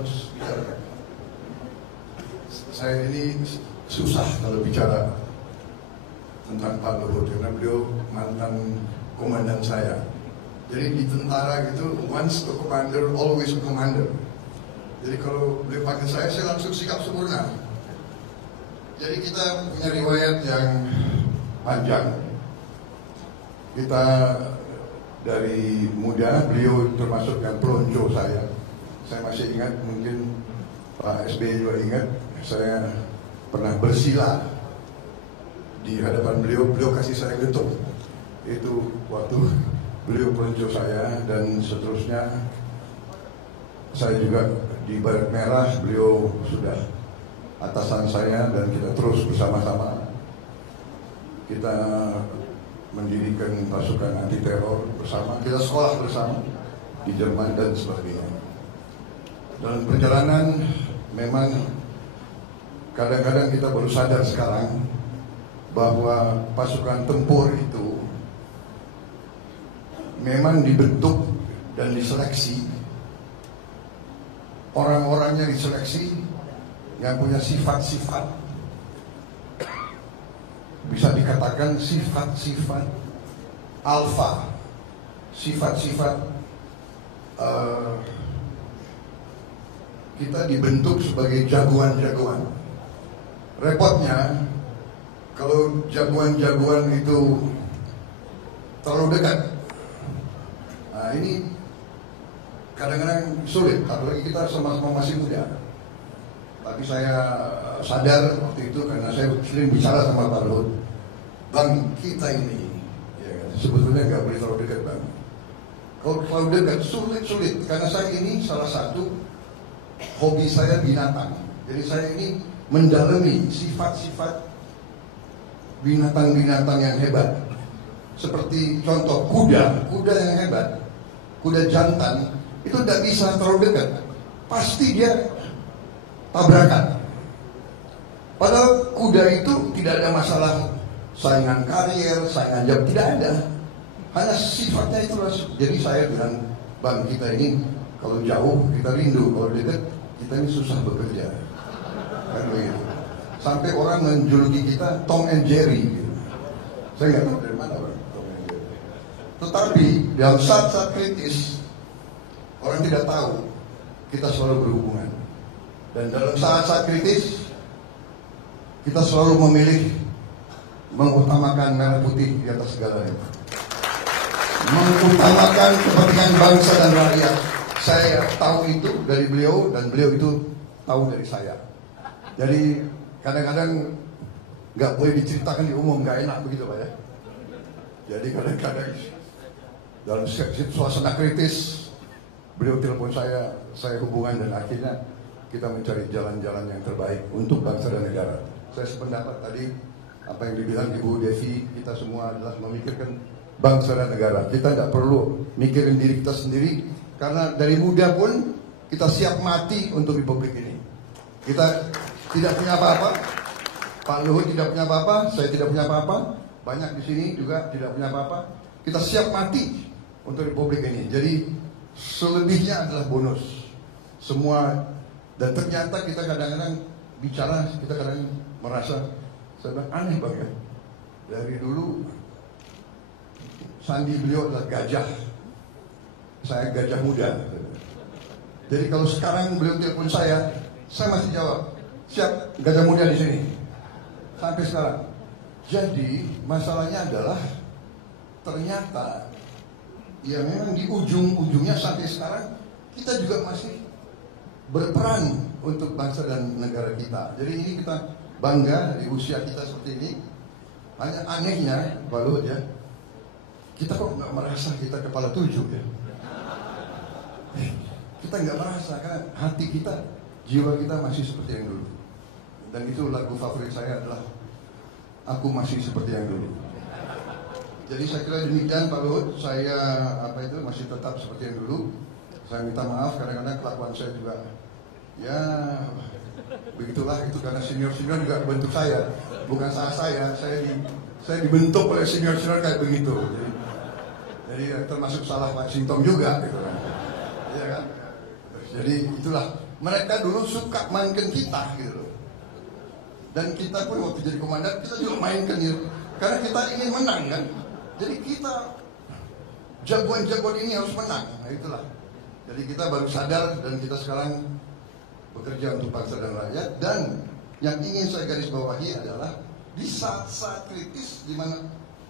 harus bicara. Saya ini susah kalau bicara tentang Pak Luhut karena beliau mantan komandan saya. Jadi di tentara gitu, once a commander, always a commander. Jadi kalau beliau panggil saya langsung sikap sempurna. Jadi kita punya riwayat yang panjang. Kita dari muda, beliau termasuk yang pelonco saya. Saya masih ingat, mungkin Pak SBY juga ingat, saya pernah bersila di hadapan beliau. Beliau kasih saya getuk. Itu waktu beliau pelonco saya, dan seterusnya saya juga di Baret Merah, beliau sudah atasan saya, dan kita terus bersama-sama. Kita mendirikan pasukan anti teror bersama, kita sekolah bersama di Jerman dan sebagainya. Dalam perjalanan memang kadang-kadang kita baru sadar sekarang bahwa pasukan tempur itu memang dibentuk dan diseleksi, orang-orangnya diseleksi yang punya sifat-sifat, bisa dikatakan sifat-sifat alfa, sifat-sifat kita dibentuk sebagai jagoan-jagoan. Repotnya kalau jagoan-jagoan itu terlalu dekat, nah ini kadang-kadang sulit, apalagi kita sama-sama masih muda. Tapi saya sadar waktu itu karena saya sering bicara sama Pak Luhut, Bang, kita ini ya, sebetulnya nggak boleh terlalu dekat, Bang. Kalau terlalu dekat sulit karena saya ini salah satu hobi saya binatang. Jadi saya ini mendalami sifat-sifat binatang-binatang yang hebat. Seperti contoh kuda yang hebat, kuda jantan itu tidak bisa terlalu dekat, pasti dia tabrakan. Padahal kuda itu tidak ada masalah saingan karier, saingan jam, tidak ada. Hanya sifatnya itu. Jadi saya bilang, Bang, kita ini kalau jauh kita rindu, kalau dekat kita ini susah bekerja. Kan begitu. Sampai orang menjuluki kita Tom and Jerry. Gitu. Saya nggak tahu dari mana Bang, Tom and Jerry. Tetapi dalam saat-saat kritis orang tidak tahu kita selalu berhubungan. Dan dalam saat-saat kritis kita selalu memilih mengutamakan merah putih di atas segalanya, mengutamakan kepentingan bangsa dan rakyat. Saya tahu itu dari beliau dan beliau itu tahu dari saya. Jadi kadang-kadang nggak boleh diceritakan di umum, nggak enak begitu Pak ya. Jadi kadang-kadang dalam suasana kritis beliau telepon saya hubungan, dan akhirnya kita mencari jalan-jalan yang terbaik untuk bangsa dan negara. Saya sependapat tadi apa yang dibilang Ibu Devi, kita semua adalah memikirkan bangsa dan negara. Kita tidak perlu mikirin diri kita sendiri, karena dari muda pun kita siap mati untuk republik ini. Kita tidak punya apa-apa, Pak Luhut tidak punya apa-apa, saya tidak punya apa-apa, banyak di sini juga tidak punya apa-apa. Kita siap mati untuk republik ini. Jadi selebihnya adalah bonus semua. Dan ternyata kita kadang-kadang bicara, kita kadang merasa saya aneh Bang ya. Dari dulu sandi beliau adalah gajah, saya gajah muda. Jadi kalau sekarang beliau telepon saya masih jawab, siap, gajah muda di sini. Sampai sekarang. Jadi masalahnya adalah ternyata ya memang di ujung-ujungnya sampai sekarang kita juga masih berperan untuk bangsa dan negara kita. Jadi ini kita bangga di usia kita seperti ini. Hanya anehnya Pak Luhut ya, kita kok nggak merasa kita kepala 7 ya. Kita nggak merasa, kan hati kita, jiwa kita masih seperti yang dulu. Dan itu lagu favorit saya adalah Aku Masih Seperti Yang Dulu. Jadi saya kira demikian Pak Luhut, saya masih tetap seperti yang dulu. Saya minta maaf kadang-kadang kelakuan saya juga ya begitulah, itu karena senior-senior juga bentuk saya, bukan salah saya dibentuk oleh senior-senior kayak begitu. Jadi termasuk salah Pak Sintong juga gitu kan. Iya kan? Jadi itulah, mereka dulu suka mainkan kita gitu loh. Dan kita pun waktu jadi komandan kita juga mainkan gitu. Karena kita ingin menang kan. Jadi kita jagoan-jagoan ini harus menang. Nah itulah. Jadi kita baru sadar dan kita sekarang bekerja untuk bangsa dan rakyat. Dan yang ingin saya garis bawahi adalah di saat-saat kritis di mana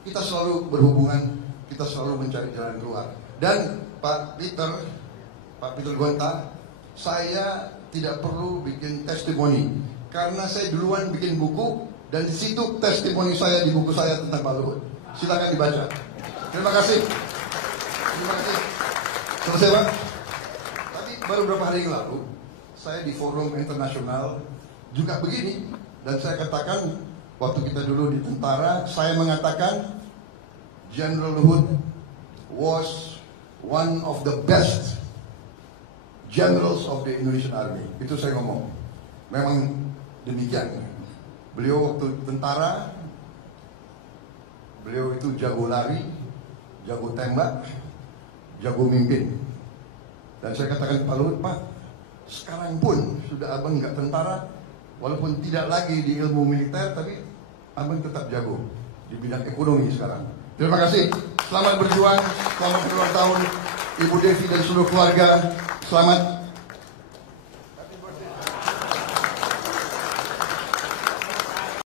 kita selalu berhubungan, kita selalu mencari jalan keluar. Dan Pak Peter Gonta, saya tidak perlu bikin testimoni karena saya duluan bikin buku dan di situ testimoni saya di buku saya tentang Pak Luhut. Silakan dibaca. Terima kasih. Terima kasih. Selesai Pak. Tapi baru beberapa hari yang lalu saya di forum internasional juga begini dan saya katakan waktu kita dulu di tentara, saya mengatakan General Luhut was one of the best generals of the Indonesian Army. Itu saya ngomong. Memang demikian. Beliau waktu tentara, beliau itu jago lari, jago tembak, jago mimpin. Dan saya katakan Pak Luhut, Pak, sekarang pun sudah abang nggak tentara, walaupun tidak lagi di ilmu militer, tapi abang tetap jago di bidang ekonomi sekarang. Terima kasih. Selamat berjuang, selamat berulang tahun Ibu Devi dan seluruh keluarga. Selamat